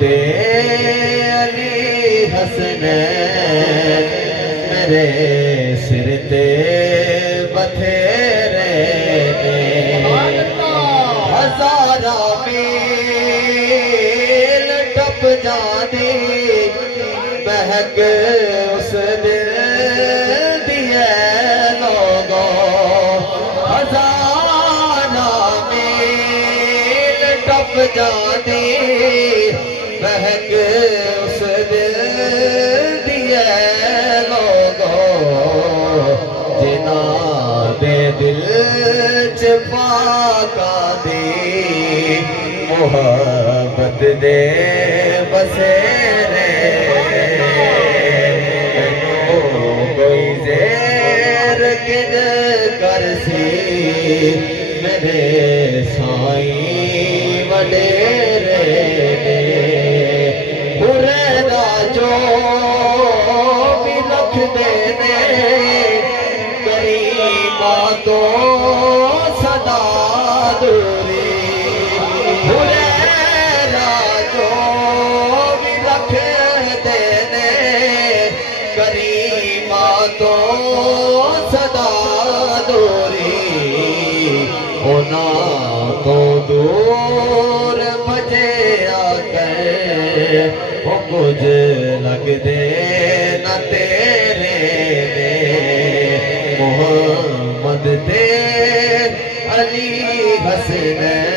ते अली हसनैन मेरे सिर ते बथेरे हजारा मील टप जाती महक उस दिल दिए लोगों हजारा मील टप जाती महक उस दिल दिए लोगों जिना दे दिल च पाका दी मोहब्बत दे बसेरे कोई ज़ेर किद करसी मेरे साईं वडेरे बुरे राजो भी लख देने गरीबा तो सदा दूरी बुरे राजो भी लख देने गरीबा तो सदा दूरी होना तो दूर बजे आकर वो कुछ लग दे न तेरे दे मोहम्मद ते अली हसनैन